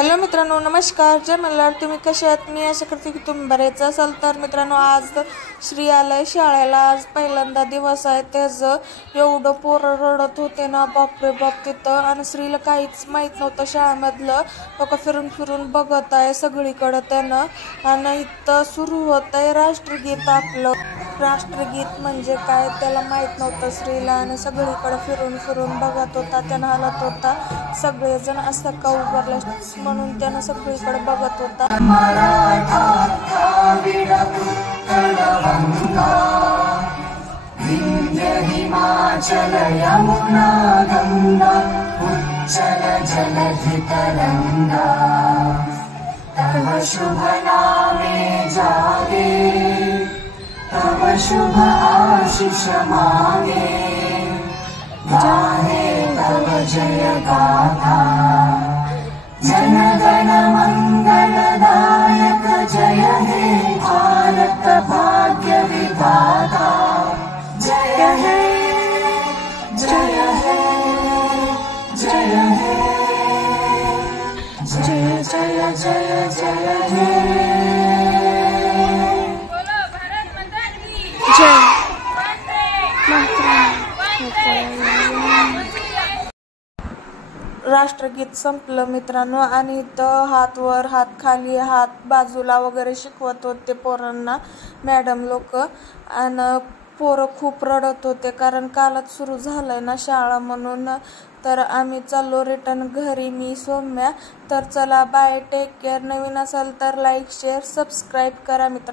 Hello मित्रांनो, नमस्कार. जय मल्हार. तुम्ही कसे आहात? मी आशा करते की तुम्ही बरेच असाल. तर मित्रांनो, आज श्री आलंय शाळेला. आज पहिल्यांदा दिवस आहे. त्याचं एवढं पोरं रडत होते ना, बापरे बाप तिथं. आणि श्रीला काहीच माहीत नव्हतं शाळेमधलं. लोक फिरून फिरून बघत आहे सगळीकडं त्यानं. आणि इथं सुरू होत आहे राष्ट्रगीत. आपलं राष्ट्रगीत म्हणजे काय त्याला माहीत नव्हतं श्रीला. आणि सगळीकडे फिरून फिरून बघत होता. त्यानं हलत होता. सगळेजण असं का उभारले म्हणून त्यानं सगळीकडे बघत होता. हिमाचल यमुना गंगा उच्चल जलधि तरंगा तव शुभ नामे जागे तव शुभ आशीष मांगे गाहे तव जय गाथा जन गण मंगलदायक जय हे भारत भाग्य विधाता जय हे जय हे जय हे जय जय जय जय हे बोलो भारत माता की जय. राष्ट्रगीत संपलं मित्रांनो. आणि इथं हात वर हात खाली हात बाजूला वगैरे शिकवत होते पोरांना मॅडम लोक. आणि पोरं खूप रडत होते कारण कालच सुरू झालंय ना शाळा म्हणून. तर आम्ही चाललो रिटर्न घरी, मी सौम्या. तर चला बाय, टेक केअर. नवीन असाल तर लाईक शेअर सबस्क्राईब करा मित्र.